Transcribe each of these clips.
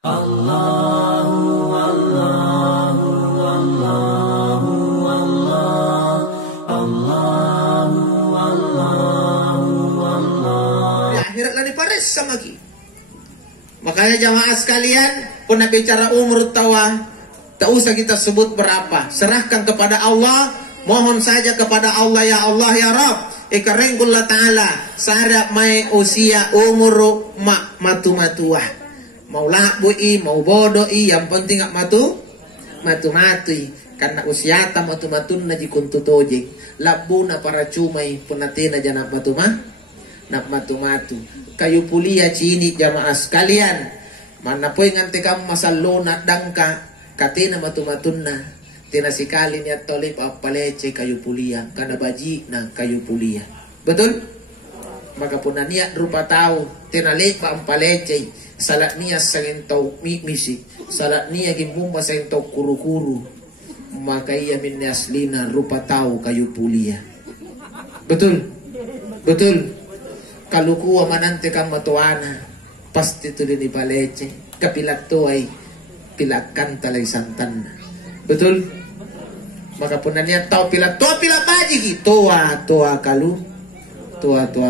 Allahu Allahu Allahu Allah Allahu Allahu Allah. Di akhirat lagi pares sama ki. Makanya jamaah sekalian, pernah bicara umur tawa, tak usah kita sebut berapa. Serahkan kepada Allah, mohon saja kepada Allah, ya Allah ya Rabb. Ikarengkullah ta'ala, sarap mai usia umur matu-matuah. Mau labui, mau bodoi, yang penting gak matu-matui. Karena usia ta matu-matun na jikuntu tojik. Labu na para cumay, punatina dyan nak matu-matu. Kayu pulia cini jamaah sekalian. Mana po yung ante kam masalo na dangka, katina matu-matun na. Tinasikali niya tolip apalece kayu pulia. Kana baji na kayu pulia. Betul? Maka puna niya rupa tao, tinalipa ang palece. Salat niya sa gintaw misi, salat niya gimbumba sa gintaw kuru-kuru, maka iya min aslina rupa tao kayu pulia. Betul? Betul? Kalukuwa manante kang matuana, pasti tu din ipalece, kapilat to ay pilakan talay santan. Betul? Maka puna niya tao pilat bajigi, toa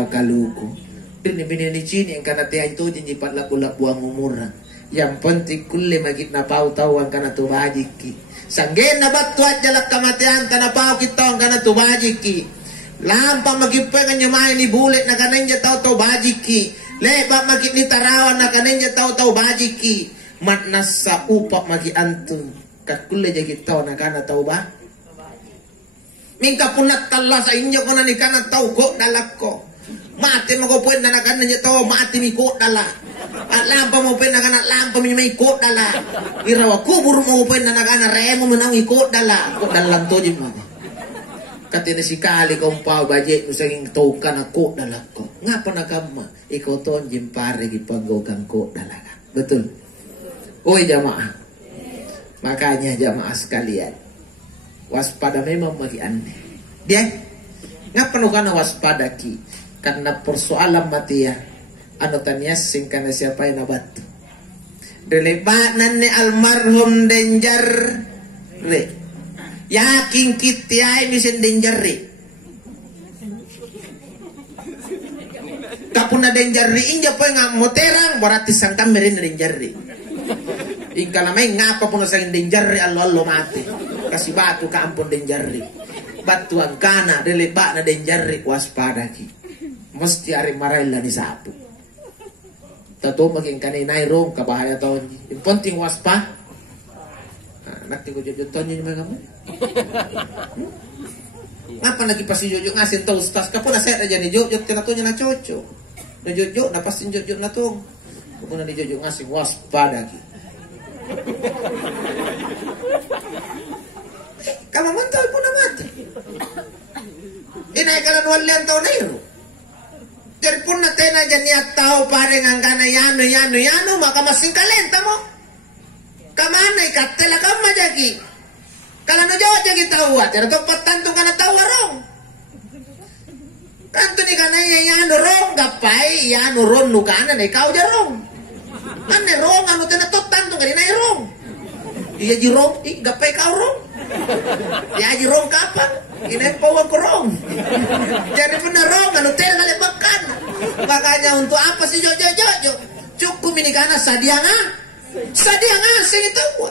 kaluku. Ini binini cini yang kana tiay to jinji patlakulak buang umura. Yang penting kulle magit na pau tau ang kana tubajiki. Sanggen na batuat jalak kamatian kana pau kitong kana tubajiki. Lampang magipengan nyamay ni bulet na kananya tau bajiki. Leba magit ni tarawan na kananya tau bajiki. Matnas sa upak magi antu. Kakulle jagi tau na kana tau ba. Mingka punat talla sa inyo ko na ni kana tau ko dalak ko. Mati mo ko pwede na nakanan niya to, mati mi ko dala. At lampa mo pwede na kanan, lampa mi may ko dala. Irawa, kubur mo pwede na nakanan, remo mo nang ikot dala. Ko dalang to di mo. Katina si kali kong pao, bajet mo saging to ka na ko dala ko. Nga pa na kama, ikaw to, jim pare, ipaggogang ko dala ka. Betul? Uy, jamaah. Makanya jamaah sekalian, waspada memang bagi aneh. Dia, nga pa na waspada ki. Karena persoalan mati ya, ano tanyas singkana siapa yang nabatu. Relebanan ni almarhum denjar re. Yakin kitiay ni sen denjar re. Kapuna denjar re inja po nga moterang berarti sangkam merin denjar re. Ingkalamay ngapa po na sa denjar re allo mati. Kasi batu ka ampun denjar re. Batu ang kana releba na denjar re waspada ki. Mesti ari marayla ni sapo. Tato maging kaninay rong kabahaya taon. Yung punting waspa. Nakti ko jojo taon yun mga mo. Ngapa nagipasi jojo nga sin taustas. Kapo na set aja ni jojo. Tinato niya na chocho. Na jojo, napasin jojo na tong. Kapo na ni jojo nga sin waspa lagi. Kamamantal po na mati. Inaikalan walian taon na yun. Jadi pun natin na dyan niya tao pare nga na yano, maka masing kalenta mo. Kamanay katela ka majagi. Kalano jawa jagi tawa, pero to patantong ka na tawa rong. Kanto ni kanay yano rong, gapay, yano ron nukanan, ikaw dyan rong. Ane rong, ano tinatot tantong ka na rong. Iya ji rong, gapay ka rong. Iya ji rong kapang. Inapawan ko rong. Jadi pun na rong, ano tel kalibakan. Makanya untuk apa sih Jojo? Cukup ini karena sadia nga sing ito.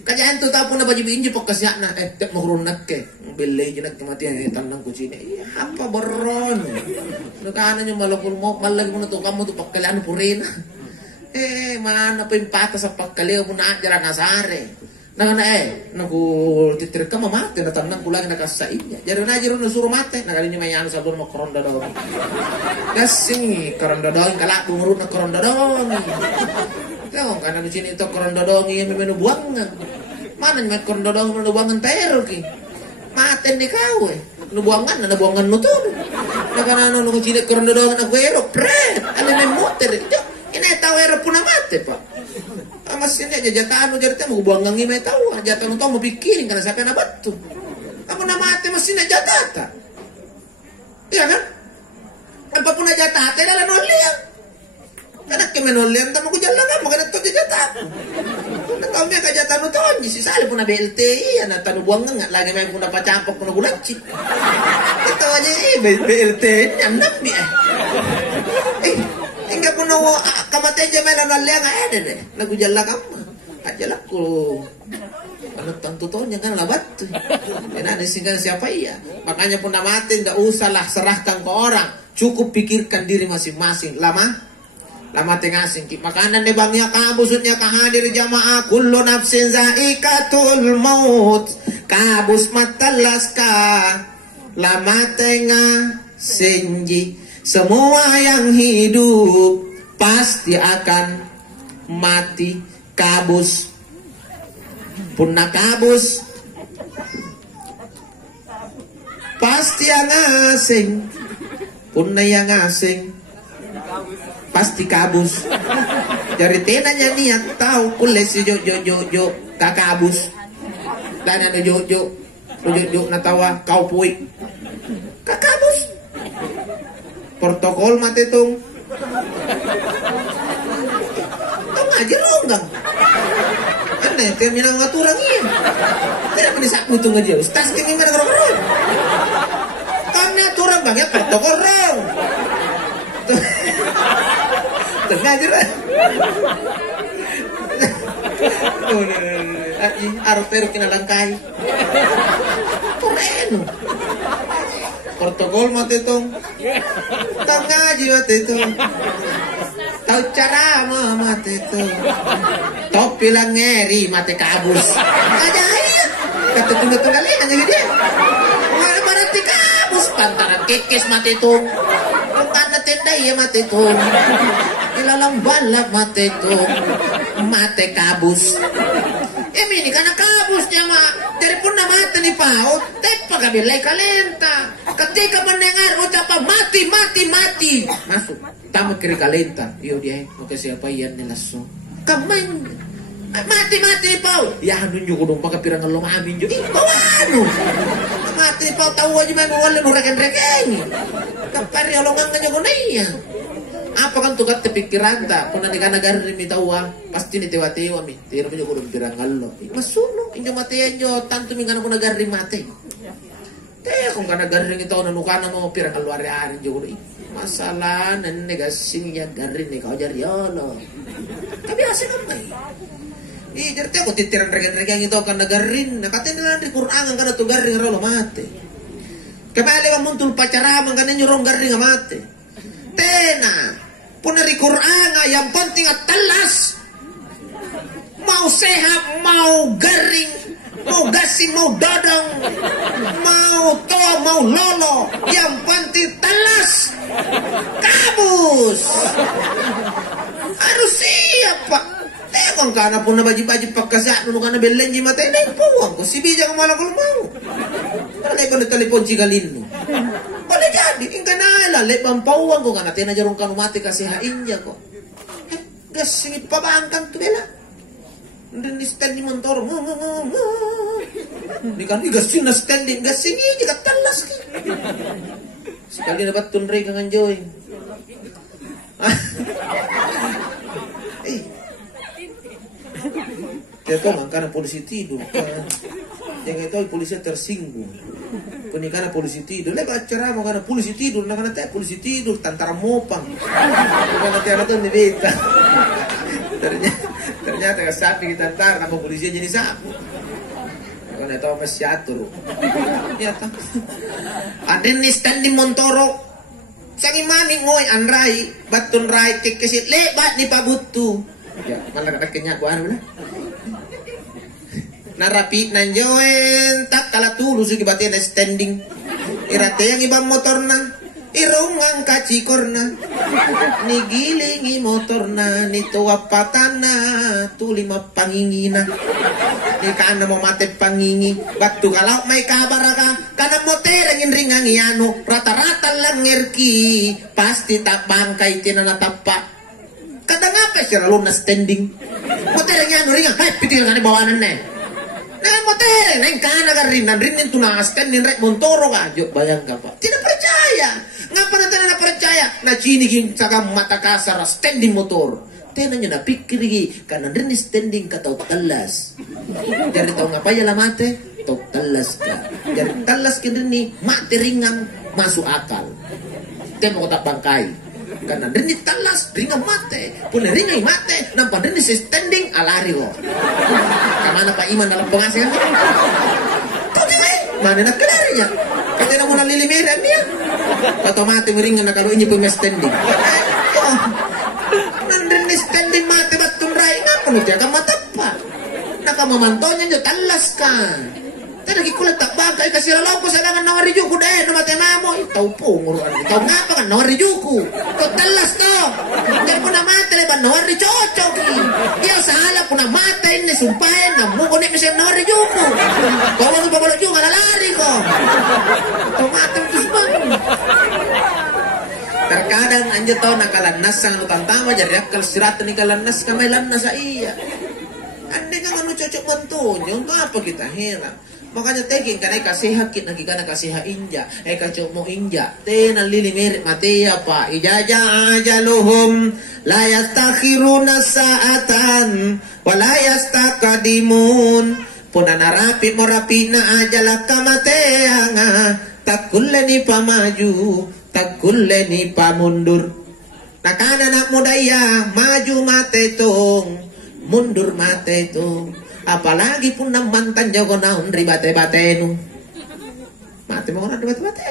Kaya ito tapo na baju binjo pagkasya na tek magrunat ke. Bilay jinak kematian tanang kucine. Iya apa beron. Nakaana yung malakul mo, malag mo na to kamo to pagkalian purina. Mana pa yung pata sa pagkaliw mo na dira nasare. Naku titir ka mamate na tanang kulang nakasainya. Jaro na jaro nusuro mate nakalini mayano sa doon makronda daw. Gasing koronda daw kala bumurut na koronda daw. Tahu kana di sini to koronda daw yang menu buangan. Mana nya koronda daw menu buangan pero ki. Maten di kau nu buangan no to. Nakana no sini koronda daw na guero pre. Ano may motor. Ini tahu era puna mate pa. Masin aja jatahan jadi temu buang ngi may tahu jatahan to mo pikirin kana sa kana batu. Kamu na mate masin aja jatata. Iya kan? Apa pun aja jatata dalan olian. Kana kemenolian tamo ko jalan mo kana to jatah. Kau may kajatan to, si sali po na BLT, na tanubuang nga, lagi may po na pacampok po na gulachik. Ito aja BLT, yan nabi hingga po na kamatay dyan may lanalya nga nagujala ka mo. Ajala ko, ano tanto to, niya nga labat. Nanisinggan siapa iya. Makanya po namatin, usalah serahkan ke orang. Cukup pikirkan diri masing-masing. Lama tengasing. Makanan ni bangnya kabusutnya kahadir jamaah. Kullu nafsin zaikatul maut. Kabus matalas ka. Lama tengasing. Semua yang hidup pasti akan mati. Kabus punna kabus pasti yang asing punna yang asing pasti kabus dari tenanya niat tahu kulit si jo kakabus dan ano jo natawa kau puik kakabus protokol matitong aja ronggang karena itu yang minang ngaturang iya tidak menisak butuh aja tas kini minang rong kami aturang bang ya protokol rong tuh ngajar lah arus terus kena langkai koreno protokol mati tong kang ngaji mati tong tahu cara mati tuh topi lang ngeri mati kabus aja iya kata tunggu kali aja dia mana berarti kabus pantaran kekes mati tuh bukan tenda ya mati tuh ilalang balap mati tuh mati kabus ini karena kabusnya mah telepon na mati ni pao tepa kabilay kalenta ketika mendengar ucapan mati masuk tamat kiri kalenta iyo dia oke siapa yan nilaso kamay mati ni pao ya nunyo ko nung pagkapirang lo mamin jo ano mati ni pao tawa aja may mawala nung reken kapari alongan nga nyo ko na iya apa kan tukat tepikiran ta kung naniganagar rin mi tawa pasti ni tewa mi tiro mo nyo ko nung pirang lo masuno inyo matiyan nyo tanto mi gana ko nagar rin mati kung ka nagar rin ito nanukana mo pirang ari-ari nyo ko masalah nanegasinya garin nih kau jari yolo tapi asing apa jadi aku titiran regen-regen itu akan nagarin katanya di Quran kan itu garing rolo mati kembali ka muncul pacara mangkana nyurong garing mati tena pun dari Quran yang penting telas mau sehat mau garing mau gasing mau dadang mau tua mau lolo yang penting telas kabus harus siap pak kung kana po na baji-baji pagkasa nung kana belen di matay na ipuwang ko si bijang malang ko mau para na ipan telepon si galino boleh jadi ingka na lalipang pawang ko kana tinajarong kanumati kasi hainja ko gas singit pabangkang to bela dan di stand ni motor ni kan gas sing na standing gas singi jika telas ki sekali dapat tunray kang anjoy Ito mangkana polisi tidur yang itu polisi tersinggung penikana polisi tidur lepas acara mangkana polisi tidur nakana teh polisi tidur tantara mopang bukan tiara tuh beta ternyata sapi kita antar nama polisi jadi sapu karena itu apa siatur ternyata ada nih stand di Montoro sangi mani ngoy anrai batun rai kekesit lebat ni pabutu ya malah kakeknya gua anu narapi nanjoen tak kala tulus gi batin standing irate yang ibang motorna irungang kacikorna ni gilingi motorna ni tuwa patana tulima pangingina ni kana mo mate pangingi batu kalau may kabar ka kana moter ngin ringang iano rata-rata lang ngerki pasti tak bangkay tinanatapa kadang apa sih lalu na standing moter ngano ringang hay pitil ngani bawanan ne nah moter neng kana ka rinan itu na standing rek Montoro ka jo bayang ka pa tidak percaya ngapa na percaya na chiniking saka mata kasar standing motor Tenanya na pikir lagi karena rini standing ka tau telas. Jadi tau ngapain lah mate? Tau telas ka. Jadi telas ka rini mate ringan masuk akal. Tena ko tak bangkai. Karena rini telas ringan mate. Puna ringan mate nampak rini standing alari ko. Kamana Pak Iman dalam penghasilan? Tau di mana nak kelarinya? Katanya mau nalilimeran dia. Atau mate meringan nak kalau ini pemain standing. Nandini standing mati batun rai ngapa nu jaga mata pa naka mamantonya nyo talas ka tadi kulit tak bagai kasih lalau ko sa dangan nawari juku deh no mati namo itaw po nguruan itaw ngapa kan nawari juku to talas to jadi po na mati leban nawari cocok iya sahala po na mati ini sumpahin na muko ni misal nawari juku kawan ko pabalo juku alalari ko to mati kusbang. Terkadang anjir tau nakalanas sang lu tantama jadi akal sirat ni kalanas kamay lanas sa iya. Ande nga ano cocok montonyo untuk apa kita heran. Makanya teking kanay kasih hakit nagi kana kasih inja kacok mo inja tena lilimerit matia pa ijaja ajaluhum la yastakhiruna sa'atan wa la yastaqdimun puna narapi mo rapina ajala kamateanga takulleni pamaju takulleni pamundur. Nakana nak mudaya maju mate tong mundur mate tong. Apalagi pun nam mantan jago naon ribate-bate nu. Mate mau orang ribate-bate.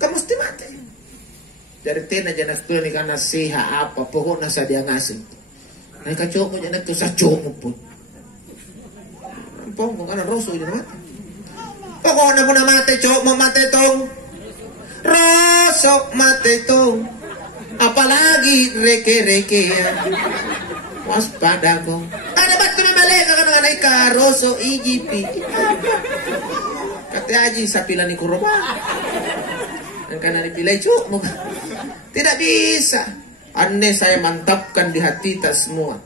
Kamu mesti mate. Dari tena jana tu ni kana siha apa pokoknya sadia ngasih. Nah kacau jana tu sacok pun. Pokok kana roso jana mate. Pokoknya pun mate cok mau mate tong. Rosok mate tong. Apalagi reke-reke waspada ko. Ada batu na maleka ka nga ka roso ijipi. Kata aji sapila ni kuroba. Dan karena dipilih cuk mo. Tidak bisa. Ane saya mantapkan di hati kita semua.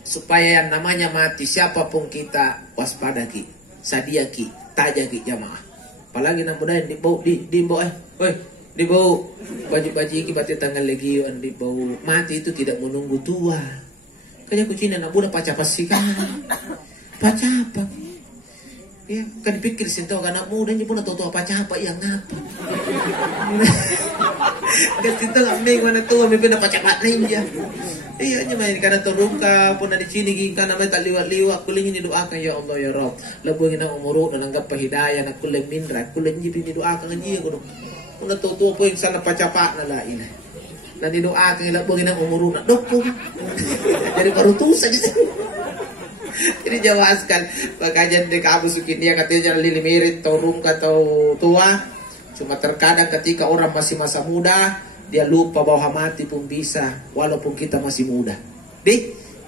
Supaya yang namanya mati siapapun kita waspada ki. Sadia ki, taja ki jamaah. Apalagi nang budaya di bau di bau baju-baju ki bati tanggal legion di bau mati itu tidak menunggu tua. Kaya kucing anak muda pacapa sih kan, pacapa. Ya kan dipikir sih tau anak muda nya pun tahu pacapa yang ngapa. Gak itu ngambing mana tua mimpi pacapa ninja. Iya nya main karena terluka pun di sini gini karena mereka liwat kulingin didoakan ya Allah ya Rob. Lebih na umuru dan anggap hidayah nak kulen mindra kulen jibi didoakan aja ko. Una tutu po yung sana pacapa na lain. Na didoakan ila po ginang umuru na doko. Jadi parutusan gitu. Jadi jawaskan makanya di kabusukin dia katanya lilimirit turun atau tua. Cuma terkadang ketika orang masih masa muda dia lupa bahwa mati pun bisa walaupun kita masih muda.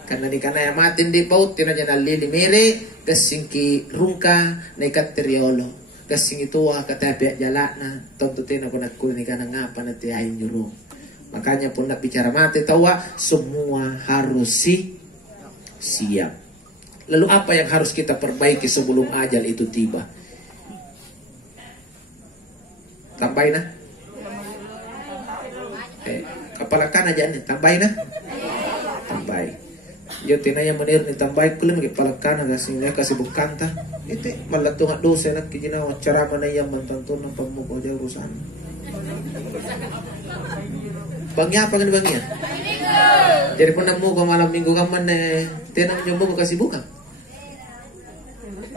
Karena yang mati di paut tinanya lilimirit kasingki rungka nekat teriolo. Kasing itu kata pihak jalakna tontutin aku nak kulit karena ngapa nanti aing nyuruh. Makanya pun nak bicara mati tahu semua harus siap. Lalu apa yang harus kita perbaiki sebelum ajal itu tiba? Tambahin nah. Kepala kan aja nih tambahin nah. Tambahin. Yo tinaya menir ni tambay kulim gi palakana gasingnya kasih bukan ta itu malato nga dosa nak kijina cara mana yang mantanto ng pagmuko dia urusan bangya apa kan bangya jadi pun namu ko malam minggu ka man tinang nyo mo kasih bukan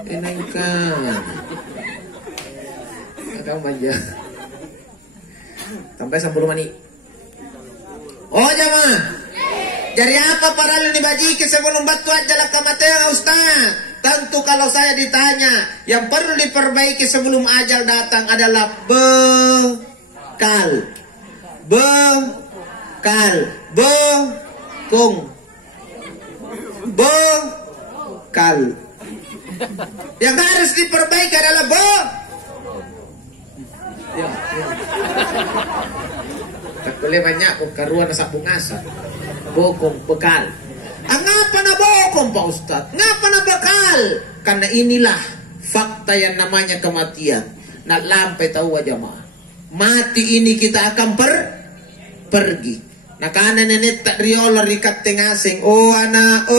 enay ka akang manja sampai 10 menit oh jamaah. Jadi apa para dibajiki sebelum batu ajalah kematian Ustaz? Tentu kalau saya ditanya, yang perlu diperbaiki sebelum ajal datang adalah bekal. Bekal. Yang harus diperbaiki adalah ya. Tak boleh banyak karuan sabung asap. Bokong bekal. Ngapa na bokong Pak Ustadz? Ngapa na bekal? Karena inilah fakta yang namanya kematian. Nak lampai tahu jamaah. Mati ini kita akan pergi. Nakana nenet tak riolo rikat tengasing. Oh anak,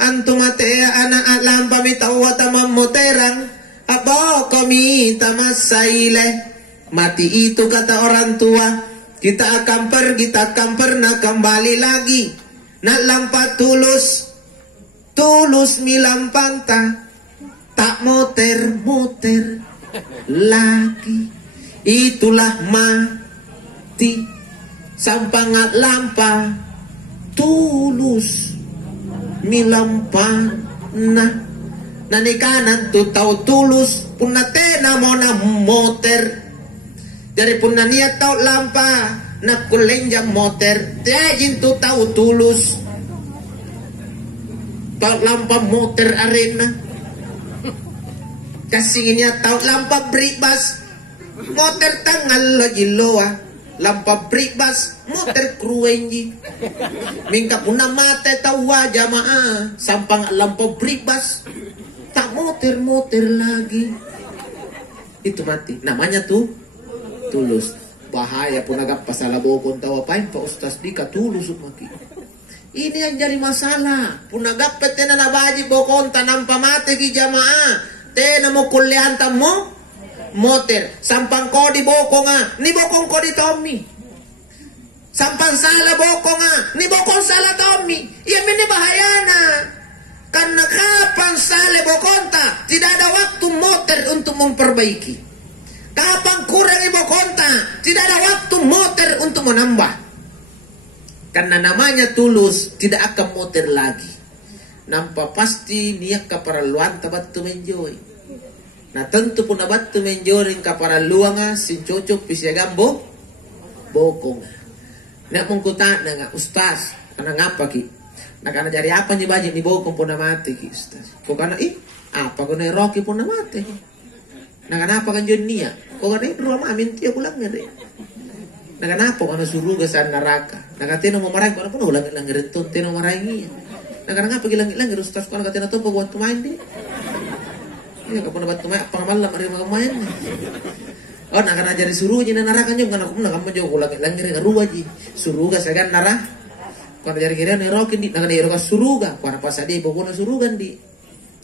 antum matea anak lampa mitawa tamam moterang. Apa kami tamasaile. Mati itu kata orang tua. Kita akan pernah kembali lagi. Nak lampa tulus milampanta. Tak moter lagi. Itulah mati. Sampangat lampa tulus milampana. Nani kanan tu tahu tulus punna tena mona moter. Dari punna niat tahu lampa nak kulenjang moter. Tiajin tu tahu tulus. Tahu lampa moter arena. Kasihnya tahu lampa bribas. Moter tangal lagi loa. Lampa bribas. Moter kruenji. Mingka punna mate tahu jamaah. Sampang lampa bribas. Tak moter lagi. Itu mati. Namanya tuh tulus. Bahaya pun agak pasal bokon tahu apain Pak Ustaz Dika tulus maki. Ini yang jadi masalah. Pun agak petena na baji bokon tanam pamate ki jamaah. Tena mo kuliah mo moter. Sampang ko di bokong ni bokong ko di Tommy. Sampang salah bokong ni bokong salah Tommy. Iya ini bahayana. Karena kapan salah bokonta tidak ada waktu moter untuk memperbaiki. Kapan kurang ibu konta, tidak ada waktu moter untuk menambah. Karena namanya tulus, tidak akan moter lagi. Nampak pasti niat kaparaluan tabatu menjoy. Nah tentu pun abatu menjoy kaparaluan sin cocok pisia gambo bokong. Nak mengkutak nga ustaz, karena ngapa ki? Nah karena dari apa nih bajik ni bokong pun mati ki ustaz. Kok karena apa kau nih roki pun mati. Nah kenapa kan dunia? Kok kan itu rumah amin tiap ulang ngeri. Nah kenapa kan suruh ke sana neraka? Nah katanya mau marahin, kenapa pun ulang ngeri tuh, teno marahin. Nah kenapa gilang ngeri ustaz kalau katanya tuh buat main deh. Iya kapan buat main apa malam hari main. Oh nah karena jadi suruh jadi neraka juga kan aku nak kamu juga ulang ngeri ngaruh aja. Suruh ke saya kan neraka. Kalau jadi kira nerokin di, nah kan suruh ga, karena pas dia pokoknya suruh kan di.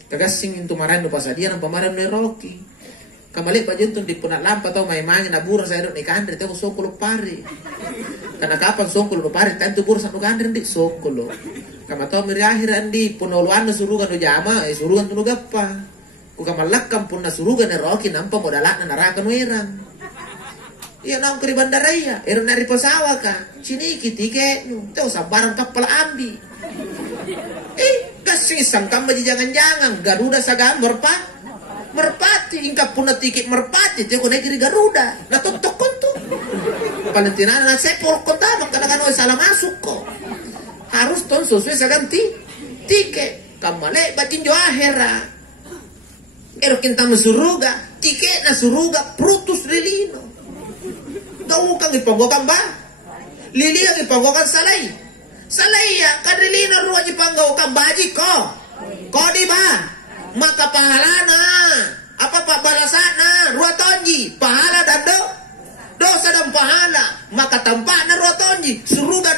Kagasing itu marahin pas dia nampak marahin neroki. Kamali pa dyan di punat lampa tau maimanya na bura sa ero ni kandre tao sokolo pare. Karena kapan sokolo no pare tanto bura sa no kandre di sokolo. Kama tao mirahir andi punoluan na surugan no jama surugan no gappa. Ku kamalakam pun na surugan na roki nampa modalak na naraka no erang. Iya nang kri bandaraya ero nari pasawa ka. Ciniki tike no tao sa barang kapal ambi. Kasi isang kamba di jangan-jangan Garuda sa gambar pa. Merpati, ingkap pun tikit merpati, tiyo ko negeri Garuda, natutok ko to. Palintinan na sepor ko tamang kanang salah masuk ko. Harus ton sesuai sa ganti tiket. Kamale batin jo ahera. Ero kinta masuruga, tiket na suruga Brutus Lilino. Daw kang ipangwakan ba? Lili ang ipangwakan salay. Salay ya, kadrilino ruwa ipangwakan baji ko. Ko di ba? Maka pahalana apa pak balasana ruatonji pahala dan dosa dan pahala maka tampakna ruatonji suruga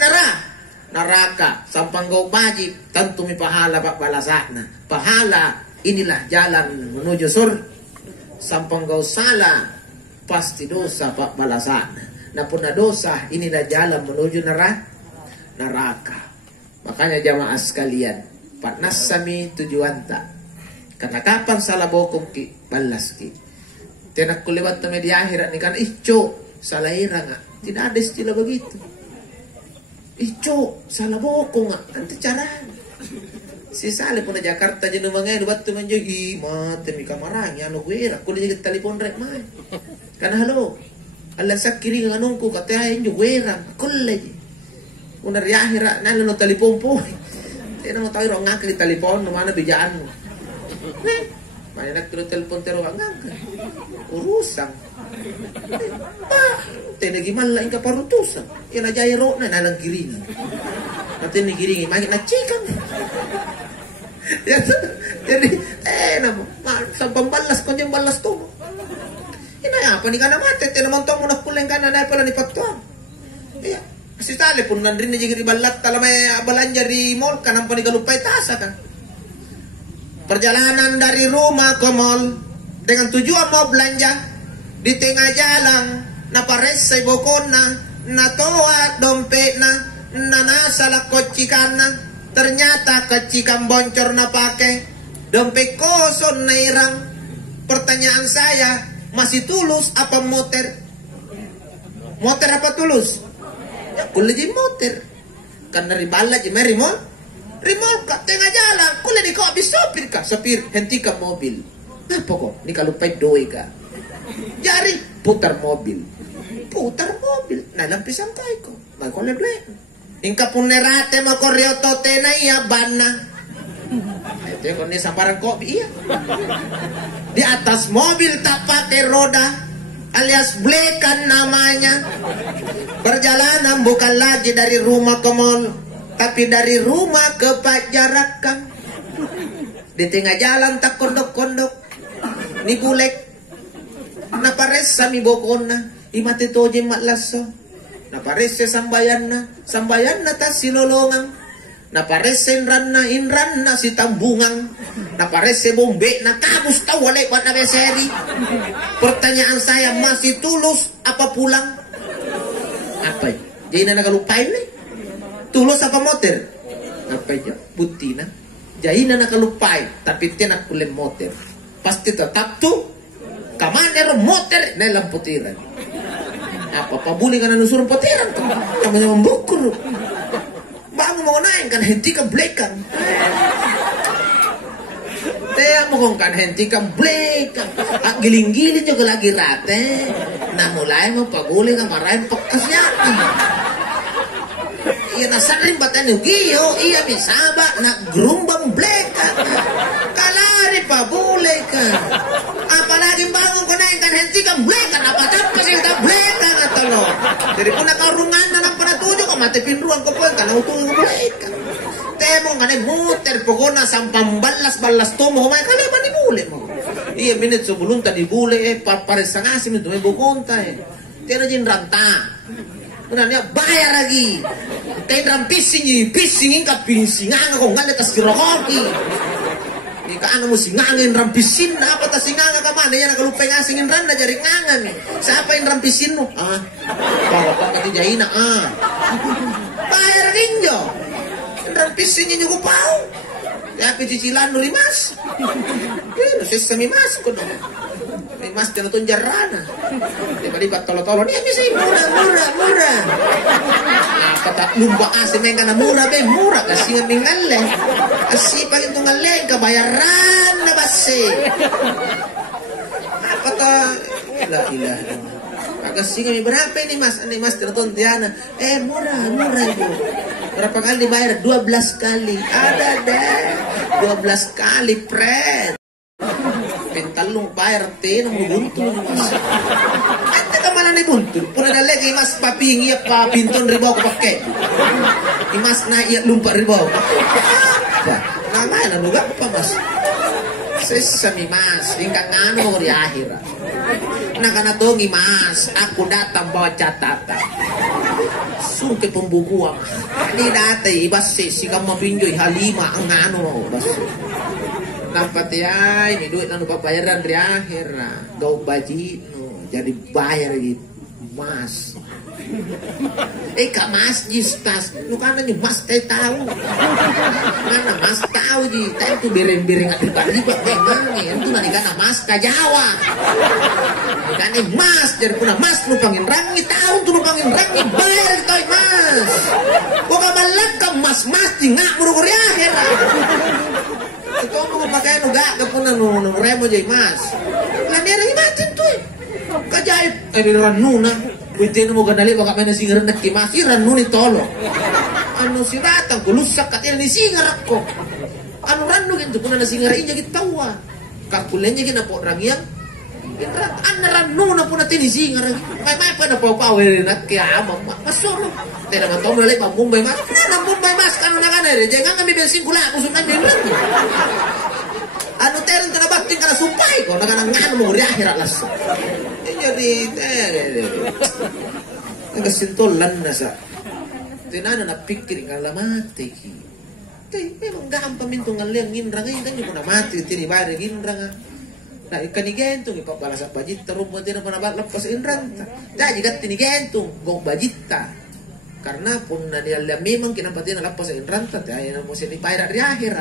neraka sampang gau baji tentu mi pahala pak balasana pahala inilah jalan menuju surga sampang gau salah pasti dosa pak balasana nah puna dosa inilah jalan menuju neraka makanya jamaah sekalian pak nasami tujuan tak. Karena kapan salah bokong ki balas ki. Tenak kulewat na di akhirat ni kan icho salah ira nga. Tidak ada istilah begitu. Icho salah bokong nga. Nanti cara. Si Saleh pun na Jakarta jeno mangay lubat tu manjo mate mi kamarang ano guera kulo jadi telepon rek mai. Kan halo. Allah sakiri nganong ko katayin jo guera kulle. Una ri akhirat na lo telepon po. Tena mo tayo ro ngak di telepon no mana bijaan mo. Banyak nak kilo telepon tero ngangkat urusan tena gimana lah ingka parutusan yan aja iro na nalang giringan nanti ni giringin makin nacikan jadi sampang balas kon yung balas to ina apa ni kana mate tena montong mo nakuleng kana na pala ni pattuan iya Si telepon nan rin na jigri balat talamay balanja di mall kanang panigalupay tasa kan. Perjalanan dari rumah ke mall dengan tujuan mau belanja di tengah jalan napares sa ibokon na toa dompet na nasalah kocikan na ternyata kecikan boncor na pakai dompet kosong na irang. Pertanyaan saya, masih tulus apa motor? Motor apa tulus? Ya kulit di motor karena ribala di remol ka tengah jalan kulit di kau habis sopir ka sopir hentikan mobil apa kok ni kalau pay doi ka jari putar mobil nah lampisan kay ko may kulit doi ingka punerate mo koryoto tena iya bana itu kok ni samparan kopi iya di atas mobil tak pakai roda alias blekan namanya. Perjalanan bukan lagi dari rumah ke mall, tapi dari rumah ke Pajarakan. Di tengah jalan tak kondok-kondok, ni bulek, napares sa mi bokona, imati toje matlaso, napares sa sambayan na ta silolongan. Naparesen inran na si tambungan. Naparese bombe na kabus tau walay kwa na beseri. Pertanyaan saya, masih tulus apa pulang? Apa ya? Jadi na nakalupain nih. Tulus apa motor? Apa ya? Buti na. Jadi na nakalupay. Tapi tinak kulen motor. Pasti tetap tuh. Kamanero motor na ilang putiran. Apa pabuli ka na nusurong putiran? Kamanya membukur. Bago mo nain kan hentikan blekan. Taya mo kung kan hentikan blekan. At giling-giling juga lagi rate. Na mulai mo paguli ka marahin pagkasyati. Iya nasarin batan yung giyo. Iya bisaba na grumbang blekan. Kalari pabuli ka. Apalagi bago ko nain kan hentikan blekan. Apatapos yung ka blekan at talo. Dari po nakarungan na ng panatujo ka matipinruan ko po. Kanautungan ko blekan. Temong ka na muter po ko na sampambalas-balas to mo. May kaliman ni bule mo. Iya minit so bulunta di bule pares nga siya may bukonta Tiyan na dyan ranta. Una niya bayar lagi. Kain rampising pisingin ka pinsingan ako ngalitas kirokoki. Ikaano mo singangin rampisin na apa ta singanga ka man yan nakalupay nga singin ran na jari ngangan. Sapa yung rampisin mo? Bawa pa kati jahina bayar rinjo. Rampisin niyo ko pao. Ya picicilan no limas. No sé sa mimas ko no. Limas tino ton jarana. Di balibat tolo-tolo ni bisa murah. Kata lumba ase men kana murah kasi nga mingalle. Kasi pag itong ngalle kabayaran na base. Kata la ilaha. Kasi nga berapa ini mas tino ton Diana. Murah itu. Berapa kali dibayar? 12 kali. Ada deh. 12 kali, pret. Pintalong bayar, tinong buntul. Ante ka malah ni buntul. Puna na lagi, mas papingi pa pinton ribaw ko pakai. Imas na iya lumpa ribaw. Apa? Namanya na lugar pa mas. Sesami mas, hingga ngano di akhir. Nakanatongi mas, aku datang bawa catatan. Sungke pembukuan. Ini dati ibase si kamu pinjoy halima ang ano bas. Nampat ya ini duit nanu pabayaran dari akhir gaw baji no jadi bayar gitu mas. Ka mas jistas nu kana ni mas teh tahu. Mana mas tahu ji teh tu bereng-bereng libat memang itu nani kana mas ka Jawa. Kan mas jadi puna mas nu pangin rangi tahu tu nu pangin rangi bayar toy mas. Buka balak ka mas tinga muru ko akhir. Ito mo pakai nu ga ka puna nu remo jay mas. Lan dia lagi matin tuh. Kajaib ranuna. Kuitin mo ganali baka may nasingaran na kimasiran no ni tolo. Ano si ratang kulusak katil ni singar ako. Ano ranu ginto kuna nasingarain niya gitawa. Kakulen niya ginapo rangyang. An naranu na po natin ni singar. May pa na pawapawe rin at kaya amang masoro. Tena man tao malay Mumbai mas. Mumbai mas kano na kanere. Diyan nga kami bensin kula kusunan din lang. Ano teron ka na bakting ka na sumpay ko. Naganangan mo riahir alas. Jadi nagasintulan na sa Tinana na pikir ngala mati ki. Tapi memang gampang mintu ngaliang nginrang ay kan yung na mati tini bare nginrang. Na ikan ni gentong ipabalas at bajit tarum mo din na panabat lepas inrang. Jadi kat tini gentong gong bajita. Karena pun na dia memang kinapati na lepas inrang tat ay na mo sini bayar di akhir.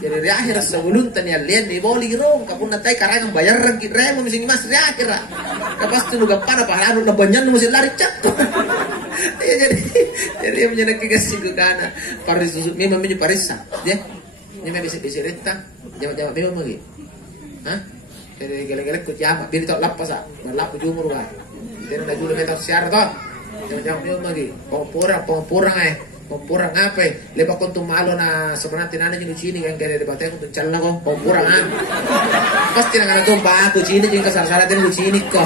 Jadi di akhir sebelum tani lian ni boli rong kapun natai karang bayaran ki remo misi mas di akhir. Kapas tu luga pana paharu na banyan mo lari cat. jadi dia menyenangkan kasih ke kana paris susut memang menyu parisa dia ini memang bisa renta jawab memang lagi hah jadi gele-gele ku jama bini tok lapas ah berlaku jumur ga dia na julu metak siar to jawab memang lagi pengpurang apa lepa kontu malo na sebenarnya tinana jeung cini yang gede debatnya kontu calna ko pengpurang pasti na kana ba ku cini jeung kasar-sara den ku cini ko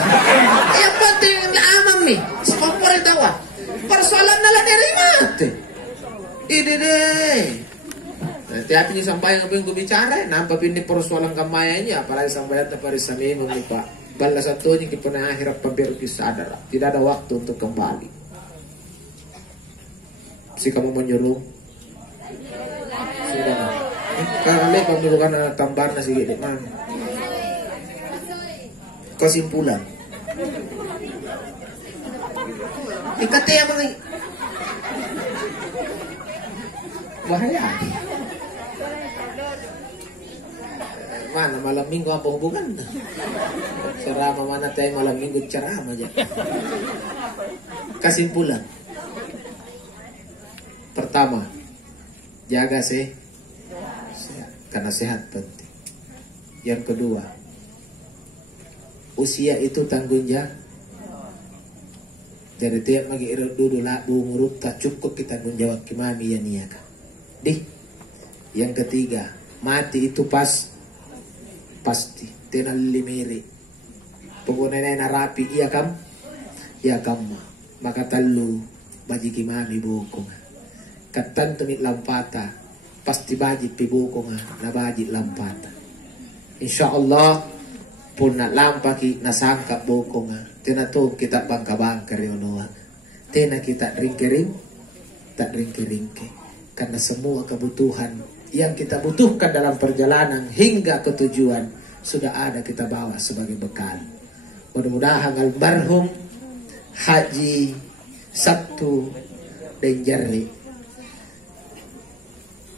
yang penting amam mi sepapor tawa persoalan nalar dari mati. Ide deh. Hati-hati nih sampai yang gue bicara, nampak ini persoalan kamayanya, apalagi sampai tempat sami membuka. Balas satunya kita pernah akhirat pemberi sadar, tidak ada waktu untuk kembali. Si kamu menyuruh, sudah. Karena pembukaan tambahan nasi gede mana? Kesimpulan. Ikatnya yang mana? Bahaya. Mana malam minggu apa hubungan? Ceramah mana teh malam minggu ceramah aja. Kesimpulan. Pertama, jaga sehat. Karena sehat penting. Yang kedua, usia itu tanggung jawab. Jadi tiap lagi dulu lah umur tak cukup kita tanggung jawab kimami ya niaga. Yang ketiga, mati itu pasti tenal limiri. Pokoknya rapi iya kam, ya kam. Maka talu baji kimami bukong. Katan tumit lampata pasti baji pibukong na baji lampata. Insyaallah pun na lampaki nasangka bukong. Tena tu kita bangka-bangka rionoa. Tena kita ringkering, tak ringke-ringke. Karena semua kebutuhan yang kita butuhkan dalam perjalanan hingga ke tujuan sudah ada kita bawa sebagai bekal. Mudah-mudahan almarhum Haji Sabtu Denjari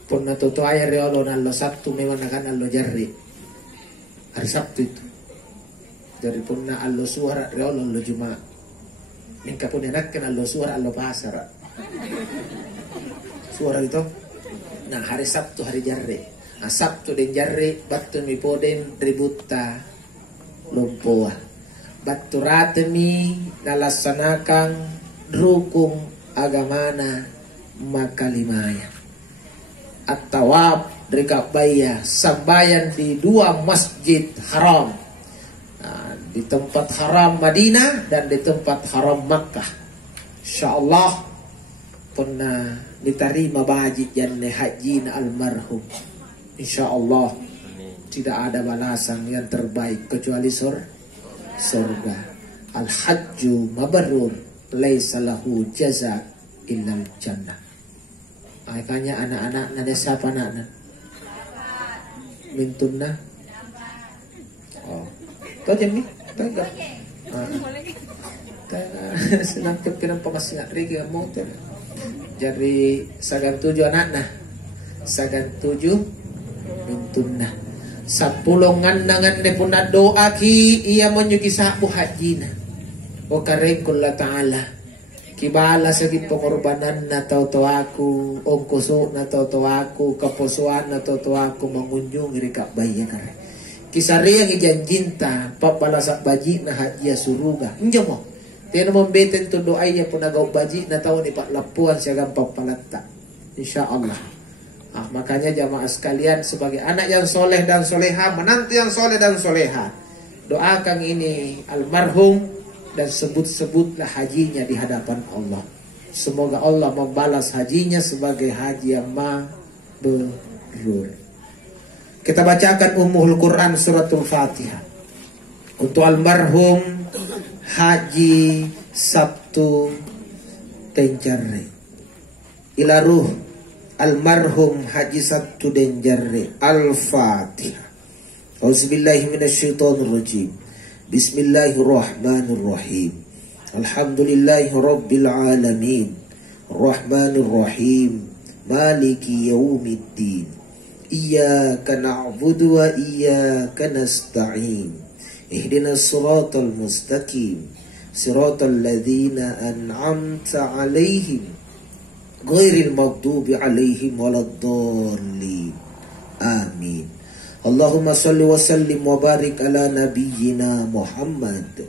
pun natuto ayah riolo nallo Sabtu memang akan nallo Jarri hari Sabtu itu. Dari punna allo suara reolo allo juma minka pun enakkan allo suara allo pasar suara itu. Nah hari Sabtu hari Jarre, nah, Sabtu dan Jarre batu mi poden ributta lompoa batu ratemi nalaksanakan rukun agamana makalimaya at-tawab rikabaya sambayan di 2 masjid haram. Di tempat haram Madinah dan di tempat haram Makkah. Insyaallah pernah diterima baji janne haji almarhum. Insyaallah tidak ada balasan yang terbaik kecuali surga. Al-hajju mabrur laisa lahu jaza illa jannah. Makanya anak-anak nade siapa anak-anak? Mintunna. Oh. Tahu jam ni? Tahu. Senampak pinang pamasingat rigi ang motor. Jadi sagan 7 anak na. Sagan 7 mintun na. Sa pulongan nangan ne pun doa ki iya menyuki sapu haji na. O karengkul la ta'ala. Kibala sakit pengorbanan na tau-tau aku. Ongkoso na tau-tau aku. Kaposoan na tau-tau aku. Mengunjungi rikap bayi kare. Kisariang ijanjinta papalasak baji na haji suruga. Injo mo. Tiyan mo beten to doay niya punagaw baji na taon ipatlapuan siya gampang palatta. Insyaallah. Makanya jamaah sekalian sebagai anak yang soleh dan soleha, menantu yang soleh dan soleha, doakan ini almarhum dan sebut-sebutlah hajinya di hadapan Allah. Semoga Allah membalas hajinya sebagai haji yang mabrur. Kita bacakan Ummul Quran suratul Fatihah untuk almarhum Haji Sabtu Tenjari. ila ruh almarhum Haji Satudin Jarre. Al-Fatihah. Auzubillahi minasyaitonirrajim. Bismillahirrahmanirrahim. Alhamdulillahi rabbil alamin. Rahmanirrahim. Maliki yaumiddin. Iyyaka na'budu wa iyyaka nasta'in. Ihdinas siratal mustaqim. Siratal ladzina an'amta 'alaihim ghairil maghdubi 'alaihim waladdallin. Amin. Allahumma salli wa sallim wa barik ala nabiyyina Muhammad.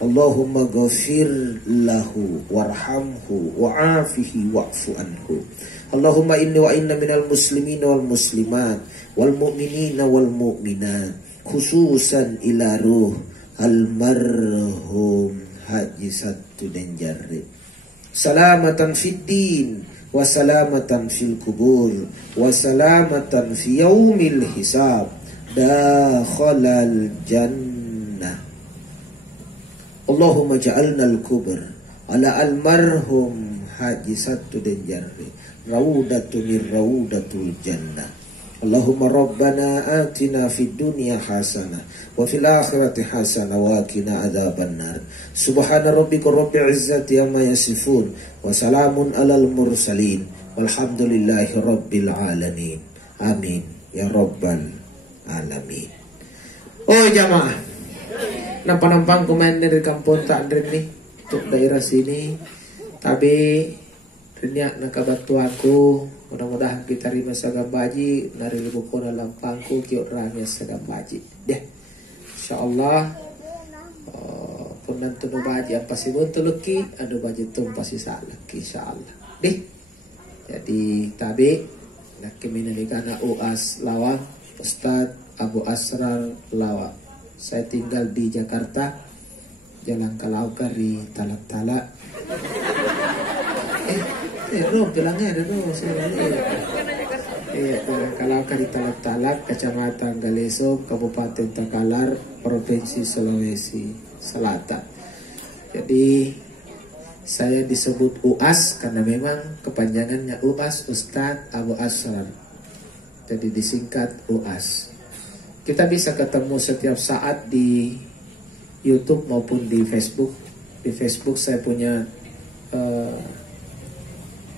Allahumma ghafir lahu warhamhu wa'afihi wa'fu anhu. Allahumma inni wa inna minal muslimina wal muslimat wal mu'minina wal mu'minat khususan ila ruh almarhum Haji Satudin Jarre. Salamatan fid din wa salamatan fil kubur wa salamatan fi yaumil hisab dakhalal jannah. Allahumma ja'alna al-kubur ala almarhum Haji Satudin Jarre raudatu min raudatul jannah. Allahumma rabbana atina fid dunya hasanah wa fil akhirati hasanah wa qina adzaban nar. Subhana rabbika rabbil izzati amma yasifun wa salamun alal mursalin walhamdulillahi rabbil alamin. Amin ya rabbal alamin. Oh jamaah, nampak kumain dari kampung tak nih untuk daerah sini, tapi renyak nakabatu aku. Mudah-mudahan kita terima sagam baji nari buku dalam pangku kiot rangnya sagam baji deh insyaallah. Pun nanti nu baji apa sih buntu leki ada baji tum pasti salah insyaallah deh. Jadi tabi nak keminalikan UAS Lawang Ustadz Abu Asrar Lawang. Saya tinggal di Jakarta, Jalan Kalaukari Talak-Talak. Rob bilangnya ada tuh saya Kalaukari Talak-Talak, Kecamatan Galesong, Kabupaten Takalar, Provinsi Sulawesi Selatan. Jadi saya disebut UAS karena memang kepanjangannya UAS Ustadz Abu Asrar. Jadi disingkat UAS. Kita bisa ketemu setiap saat di YouTube maupun di Facebook. Di Facebook saya punya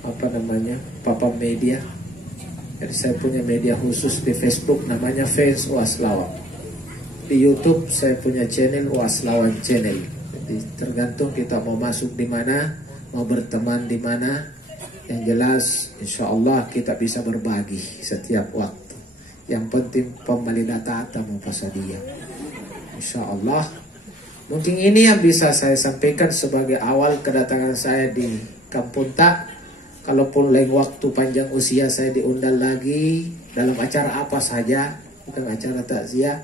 Papa Media. Jadi saya punya media khusus di Facebook namanya Fans UAS Lawang. Di YouTube saya punya channel UAS Lawang Channel. Jadi tergantung kita mau masuk di mana, mau berteman di mana. Yang jelas insya Allah kita bisa berbagi setiap waktu. Yang penting pembali data mau pasadia. Insya Allah. Mungkin ini yang bisa saya sampaikan sebagai awal kedatangan saya di Kampung Tak. Kalaupun lain waktu panjang usia saya diundang lagi dalam acara apa saja, bukan acara takziah,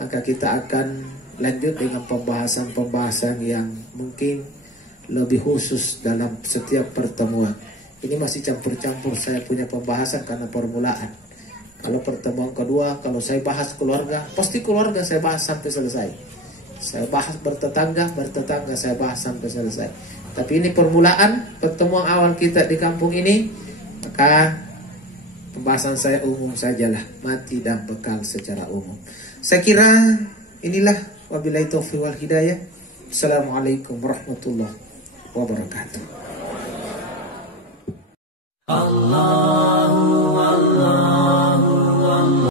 maka kita akan lanjut dengan pembahasan-pembahasan yang mungkin lebih khusus dalam setiap pertemuan. Ini masih campur-campur saya punya pembahasan karena permulaan. Kalau pertemuan kedua, kalau saya bahas keluarga, pasti keluarga saya bahas sampai selesai. Saya bahas bertetangga saya bahas sampai selesai. Tapi ini permulaan pertemuan awal kita di kampung ini, maka pembahasan saya umum sajalah, mati dan bekal secara umum. Saya kira inilah, wabillahi taufiq wal hidayah. Assalamualaikum warahmatullahi wabarakatuh. Allah